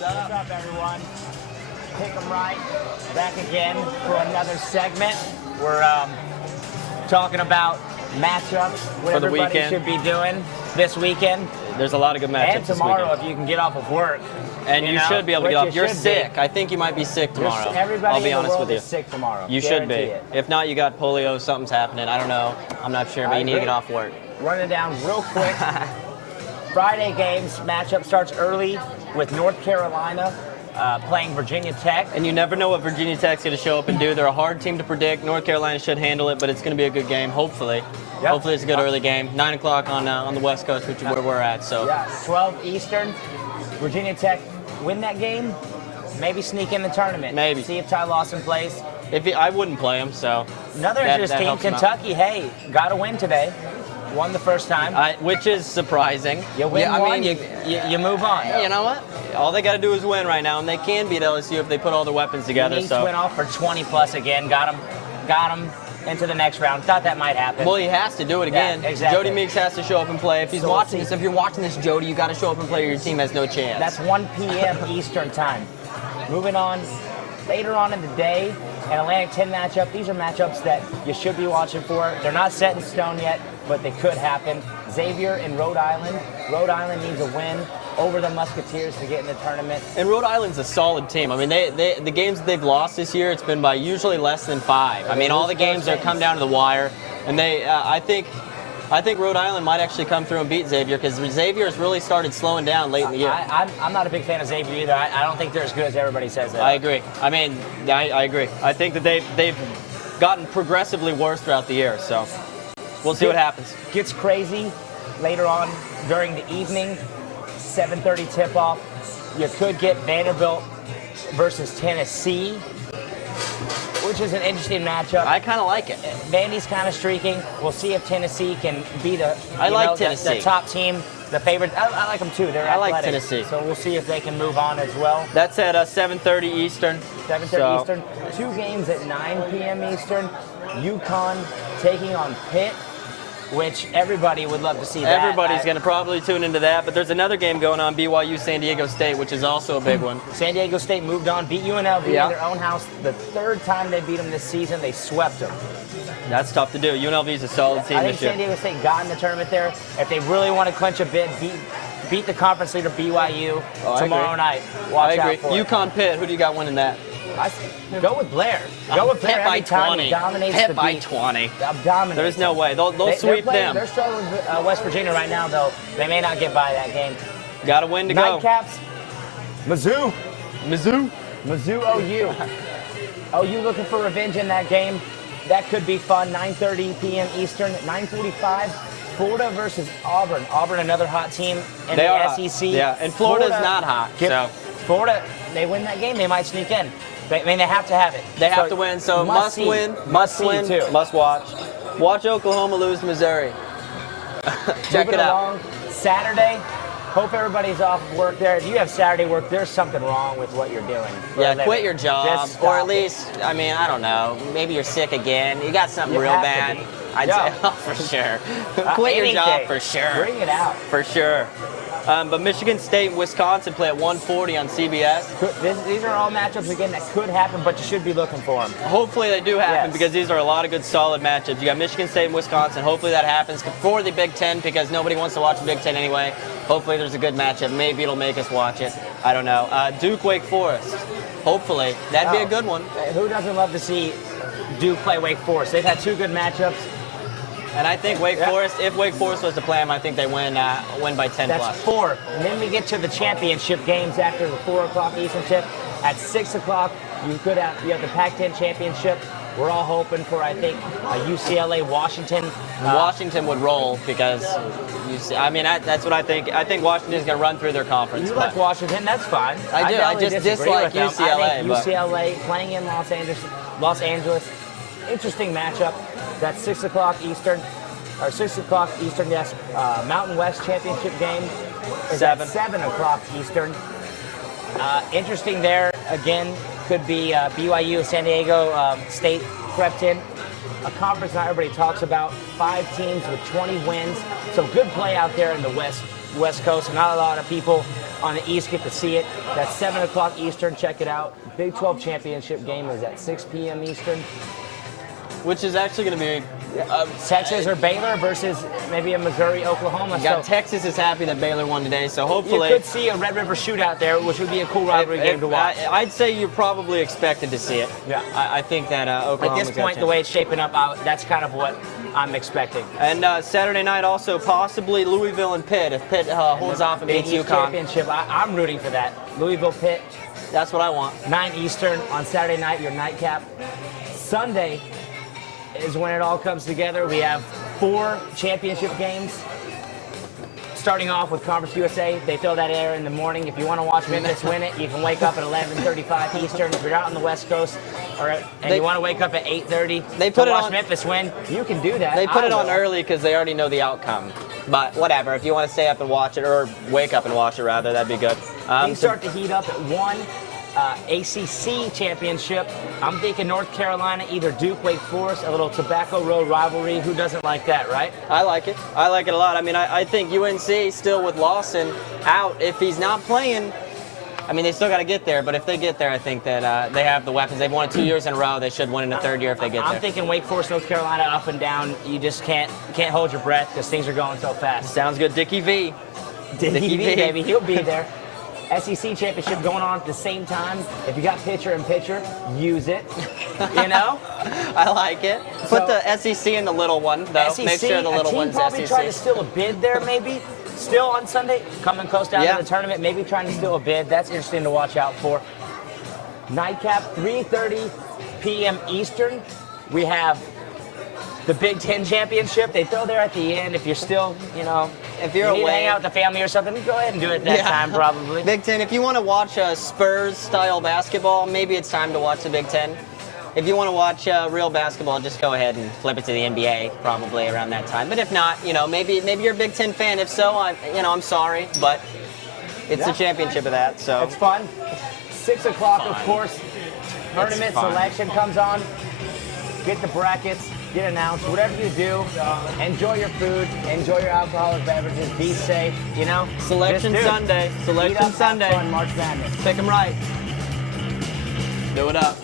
What's up, everyone? Pick 'em right. Back again for another segment. We're talking about matchups, what For the everybody weekend. should be doing this weekend. There's a lot of good matchups And tomorrow, this weekend. if you can get off of work. And you know, should be able to which get off. you You're should be. sick. I think you might be sick tomorrow. Everybody I'll be in the honest world with you. is sick tomorrow. You should be. Guarantee it. If not, you got polio, something's happening. I don't know. I'm not sure, but I you need to agree. get off work. Running it down real quick. Friday games, matchup starts early with North Carolina playing Virginia Tech. And you never know what Virginia Tech's going to show up and do. They're a hard team to predict. North Carolina should handle it, but it's going to be a good game, hopefully. Yep. Hopefully it's a good early game. 9 o'clock on the West Coast, which is where we're at. So Yeah, 12 Eastern. Virginia Tech win that game, maybe sneak in the tournament. Maybe. See if Ty Lawson plays. I wouldn't play them, so. Another that interesting team, helps them out. Kentucky, hey, got a win today. Won the first time. Which is surprising. You win Yeah, one, I mean, you move on. you know what? All they got to do is win right now, and they can beat LSU if they put all their weapons together. He So. went off for 20 plus again. Got him into the next round. Thought that might happen. Well, he has to do it again. Yeah, exactly. Jody Meeks has to show up and play. If he's So we'll watching see. this, if you're watching this, Jody, you got to show up and play, or your team has no chance. That's 1 p.m. Eastern time. Moving on, later on in the day, an Atlantic 10 matchup. These are matchups that you should be watching for. They're not set in stone yet, but they could happen. Xavier and Rhode Island. Rhode Island needs a win over the Musketeers to get in the tournament. And Rhode Island's a solid team. I mean, the games that they've lost this year, it's been by usually less than 5. I mean, all the games are come down to the wire, and I think Rhode Island might actually come through and beat Xavier, because Xavier has really started slowing down late in the year. I'm not a big fan of Xavier either. I don't think they're as good as everybody says they are. I agree. I mean, I agree. I think that they've gotten progressively worse throughout the year. So we'll see what happens. Gets crazy later on during the evening. 7:30 tip-off. You could get Vanderbilt versus Tennessee, which is an interesting matchup. I kind of like it. Vandy's kind of streaking. We'll see if Tennessee can be the Tennessee. the top team, the favorite. I like them too. They're I like athletic. Tennessee. So we'll see if they can move on as well. That's at 7:30 Eastern. 7:30 So- Eastern. 2 games at 9 p.m. Eastern. UConn taking on Pitt, which everybody would love to see that. Everybody's going to probably tune into that, but there's another game going on, BYU San Diego State, which is also a big one. San Diego State moved on, beat UNLV Yeah. in their own house. The 3rd time they beat them this season, they swept them. That's tough to do. UNLV is a solid team I think this year. San Diego State got in the tournament there. If they really want to clinch a bid, beat the conference leader BYU I tomorrow agree. night. Watch I agree. out for it. UConn Pitt, who do you got winning that? Go with Blair. Go with Blair Pitt by every time 20. he dominates Pitt the by beat. 20. Dominates. There's no way. They'll sweep them. They're struggling with West Virginia right now, though. They may not get by that game. Got a win to go. Nightcaps. Mizzou. Mizzou. Mizzou OU. OU looking for revenge in that game. That could be fun. 9:30 p.m. Eastern. 9:45. Florida versus Auburn. Auburn, another hot team in They the are hot. SEC. Yeah, and Florida's not hot, so. Florida, they win that game, they might sneak in. I mean, they have to have it. They have to win, so must see. win, Must see, too. must watch. Watch Oklahoma lose to Missouri. Check Moving it out. along, Saturday. Hope everybody's off work there. If you have Saturday work, there's something wrong with what you're doing. for a Yeah, living. quit your job, Just or stop at it. least, I mean, I don't know, maybe you're sick again. You got something You real have to bad. be. I'd Yeah. say, oh, for sure. Quit your job Anything. for sure. Bring it out. For sure. But Michigan State and Wisconsin play at 1:40 on CBS. These are all matchups, again, that could happen, but you should be looking for them. Hopefully they do happen, Yes. because these are a lot of good, solid matchups. You got Michigan State and Wisconsin. Hopefully that happens for the Big Ten, because nobody wants to watch the Big Ten anyway. Hopefully there's a good matchup. Maybe it'll make us watch it. I don't know. Duke, Wake Forest. Hopefully. That'd be a good one. Who doesn't love to see Duke play Wake Forest? They've had 2 good matchups. And I think Wake Forest, if Wake Forest was to play them, I think they win by 10 That's plus. 4. And then we get to the championship games after the 4 o'clock Eastern tip. At 6 o'clock, you have the Pac-10 championship. We're all hoping for, I think, UCLA, Washington. Washington would roll, because that's what I think. I think Washington's going to run through their conference. You but like Washington? That's fine. I do. I definitely just disagree dislike with them. UCLA, I think but- UCLA playing in Los Angeles. Interesting matchup. That's 6 o'clock Eastern. Or 6 o'clock Eastern, yes. Mountain West championship game is at 7 o'clock Eastern. Interesting there, again, could be BYU, San Diego State crept in. a conference not everybody talks about. 5 teams with 20 wins. So good play out there in the West Coast. And not a lot of people on the East get to see it. That's 7 o'clock Eastern. Check it out. Big 12 championship game is at 6 p.m. Eastern. Which is actually going to be Texas or Baylor versus maybe a Missouri, Oklahoma. So Texas is happy that Baylor won today, so hopefully you could see a Red River shootout there, which would be a cool rivalry game to watch. I'd say you're probably expected to see it. Yeah, I think that Oklahoma. At this point, the way it's shaping up, that's kind of what I'm expecting. And Saturday night also possibly Louisville and Pitt if Pitt holds off and beats UConn. Championship. I'm rooting for that. Louisville Pitt. That's what I want. 9 Eastern on Saturday night. Your nightcap. Sunday is when it all comes together. We have 4 championship games. Starting off with Conference USA, they throw that air in the morning. If you want to watch Memphis win it, you can wake up at 11:35 Eastern. If you're out on the West Coast, you want to wake up at 8:30 to watch Memphis win, you can do that. They put it on early because they already know the outcome. But whatever, if you want to stay up and watch it, or wake up and watch it rather, that'd be good. These start to heat up at 1. ACC championship. I'm thinking North Carolina, either Duke, Wake Forest, a little Tobacco Road rivalry. Who doesn't like that, right? I like it. I like it a lot. I mean, I think UNC still with Lawson out. If he's not playing, I mean, they still got to get there. But if they get there, I think that they have the weapons. They've won it 2 years in a row. They should win in the 3rd year if they get there. I'm thinking Wake Forest, North Carolina, up and down. You just can't hold your breath because things are going so fast. Sounds good. Dickie V. Dickie V, baby. He'll be there. SEC championship going on at the same time. If you got pitcher and pitcher, use it. You know? I like it. Put the SEC in the little one, though. SEC, make sure the little one's SEC. Probably trying to steal a bid there, maybe. Still on Sunday, coming close down to the tournament, maybe trying to steal a bid. That's interesting to watch out for. Nightcap, 3:30 p.m. Eastern. We have the Big Ten championship. They throw there at the end. If you're still, if you're away, hang out with the family or something, go ahead and do it that time probably. Big Ten, if you want to watch Spurs-style basketball, maybe it's time to watch the Big Ten. If you want to watch real basketball, just go ahead and flip it to the NBA probably around that time. But if not, maybe you're a Big Ten fan. If so, I'm sorry, but it's the championship of that. So it's fun. 6 o'clock, of course. Tournament selection comes on. Get the brackets. Get announced. Whatever you do, enjoy your food, enjoy your alcoholic beverages, be safe, Selection Sunday. Selection Sunday. Have fun, March Madness. Pick 'em right. Do it up.